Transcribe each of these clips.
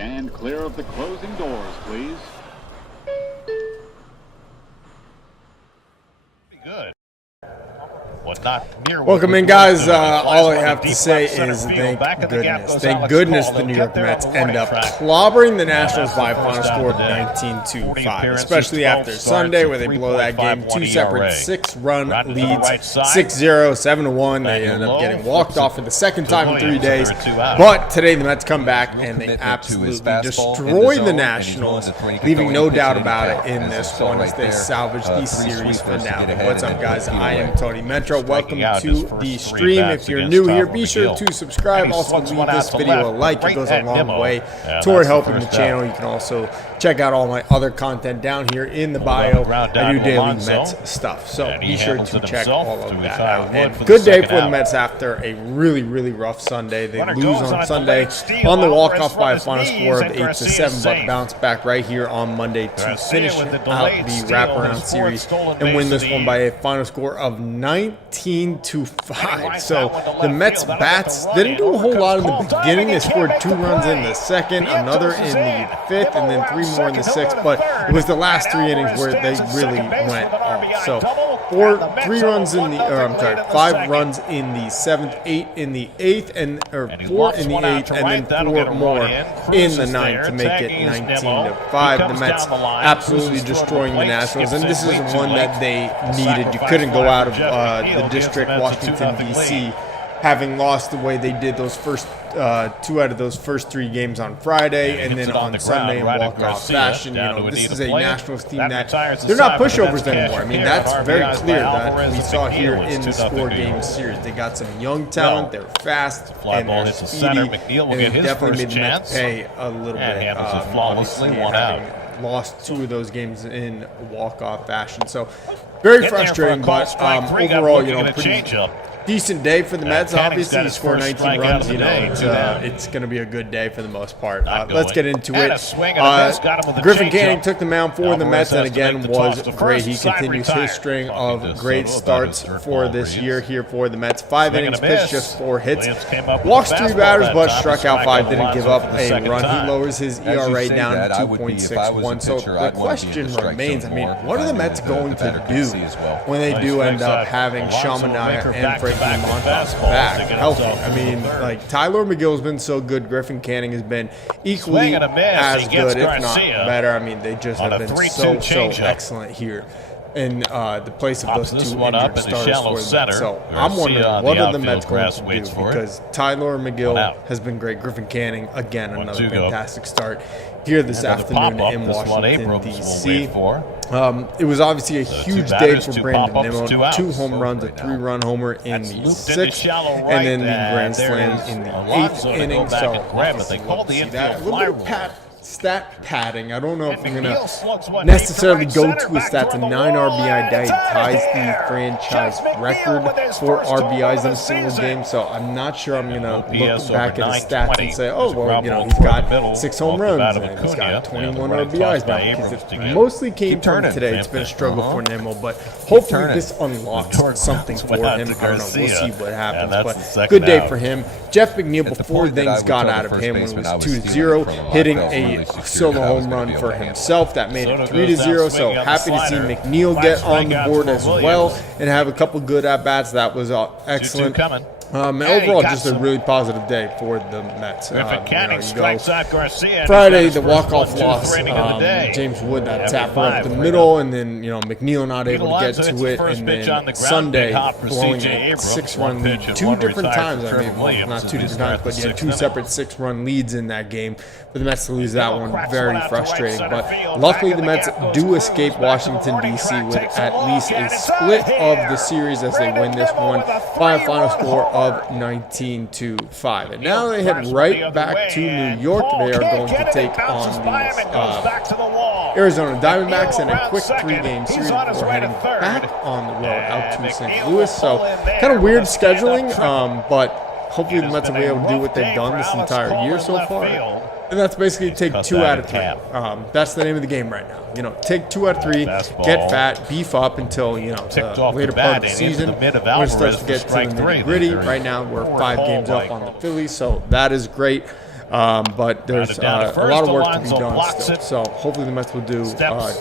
Stand clear of the closing doors, please. Good. Not Welcome in, guys. All I have to say is thank goodness. Thank goodness the New York Mets end up clobbering the Nationals by a final score of 19-5, especially after Sunday where they blow that game. Two separate 6-run leads, 6-0, 7-1. They end up getting walked off for the second time in 3 days. But today the Mets come back and they absolutely destroy the Nationals, leaving no doubt about it in this one as they salvage the series finale. What's up, guys? I am Tony Metro. Welcome to the stream. If you're new here, be sure to subscribe. Also, leave this video a like. It goes a long way toward helping the channel. You can also check out all my other content down here in the bio. I do daily Mets stuff, so be sure to check all of that out. And good day for the Mets after a really, really rough Sunday. They lose on Sunday on the walk-off by a final score of 8-7, but bounce back right here on Monday to finish out the wraparound series and win this one by a final score of 19-5. So the Mets bats didn't do a whole lot in the beginning. They scored 2 runs in the second, another in the 5th, and then 3 more in the 6th. But it was the last 3 innings where they really went off. So 5 runs in the 7th, 8 in the 8th, and 4 in the 8th, and then 4 more in the 9th to make it 19-5. The Mets absolutely destroying the Nationals, and this is one that they needed. You couldn't go out of the district, Washington, D.C., having lost the way they did those first 2 out of those first 3 games on Friday, and then on Sunday in walk-off fashion. You know, this is a Nationals team that they're not pushovers anymore. I mean, that's very clear that we saw here in the 4-game series. They got some young talent, they're fast, and they're speedy, and it definitely made the Mets pay a little bit, obviously, having lost 2 of those games in walk-off fashion. So very frustrating, but overall, you know, pretty decent day for the Mets. Obviously, you score 19 runs. You know, it's going to be a good day for the most part. Let's get into it. Griffin Canning took the mound for the Mets, and again was great. He continues his string of great starts for this year here for the Mets. 5 innings pitched, just 4 hits, walks 3 batters, but struck out 5. Didn't give up a run. He lowers his ERA down to 2.61. So the question remains: I mean, what are the Mets going to do when they do end up having Shamanaya and Frankie Montas back healthy? I mean, like, Tyler McGill's been so good. Griffin Canning has been equally as good, if not better. I mean, they just have been so excellent here in the place of those 2 injured starters for the Mets. So I'm wondering, what are the Mets going to do? Because Tyler McGill has been great. Griffin Canning, again, another fantastic start here this afternoon in Washington, D.C. It was obviously a huge day for Brandon Nimmo. 2 home runs, a 3-run homer in the 6th, and then the grand slam in the 8th inning. So obviously love to see that. A little bit of stat padding. I don't know if I'm going to necessarily go to a stat. It's a 9 RBI day. He ties the franchise record for RBIs in a single game. So I'm not sure I'm going to look back at his stats and say, oh, well, you know, he's got 6 home runs and he's got 21 RBIs now, because it mostly came from today. It's been a struggle for Nimmo, but hopefully this unlocks something for him. I don't know. We'll see what happens, but good day for him. Jeff McNeil, before things got out of him when it was 2-0, hitting a solo home run for himself that made it 3-0. So happy to see McNeil get on the board as well and have a couple good at-bats. That was excellent. And overall, just a really positive day for the Mets. You go Friday, the walk-off loss. James Wood, that tapper up the middle, and then, you know, McNeil not able to get to it, and then Sunday blowing a 6-run lead 2 different times. I mean, well, not 2 different times, but you had 2 separate 6-run leads in that game. For the Mets to lose that one, very frustrating. But luckily, the Mets do escape Washington, D.C. with at least a split of the series as they win this one by a final score of 19-5. And now they head right back to New York. They are going to take on the Arizona Diamondbacks in a quick 3-game series before heading back on the road out to St. Louis. So kind of weird scheduling, but hopefully the Mets will be able to do what they've done this entire year so far. And that's basically take 2 out of 3. That's the name of the game right now. You know, take 2 out of 3, get fat, beef up until, you know, the later part of the season when it starts to get to the nitty-gritty. Right now, we're 5 games up on the Phillies, so that is great. But there's a lot of work to be done still. So hopefully the Mets will do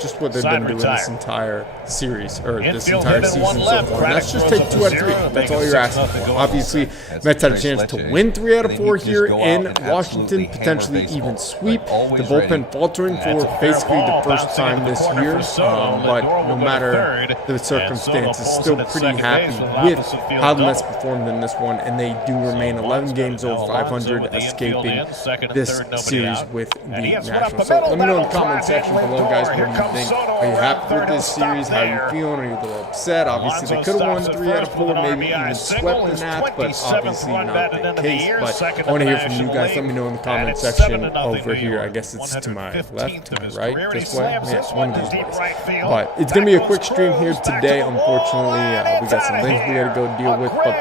just what they've been doing this entire series, or this entire season so far. And that's just take 2 out of 3. That's all you're asking for. Obviously, Mets had a chance to win 3 out of 4 here in Washington, potentially even sweep. The bullpen faltering for basically the first time this year, but no matter the circumstances, still pretty happy with how the Mets performed in this one, and they do remain 11 games over 500, escaping this series with the Nationals. So let me know in the comment section below, guys, what do you think? Are you happy with this series? How are you feeling? Are you a little upset? Obviously, they could have won 3 out of 4, maybe even swept the Nats, but obviously not the case. But I want to hear from you guys. Let me know in the comment section over here. I guess it's to my left, to my right, this way. Yeah, one of these ways. But it's going to be a quick stream here today, unfortunately. We got some things we got to go deal with, but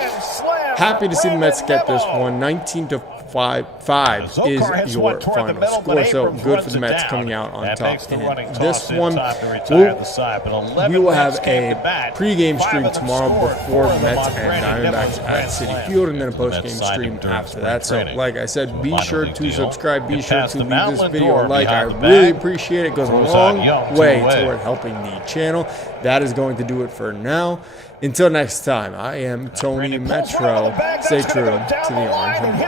happy to see the Mets get this one. 19-5 is your final score, so good for the Mets coming out on top. And this one, we will have a pregame stream tomorrow before Mets and Diamondbacks at Citi Field, and then a postgame stream after that. So, like I said, be sure to subscribe. Be sure to leave this video a like. I really appreciate it. It goes a long way toward helping the channel. That is going to do it for now. Until next time, I am Tony Metro. Stay true to the orange and blue.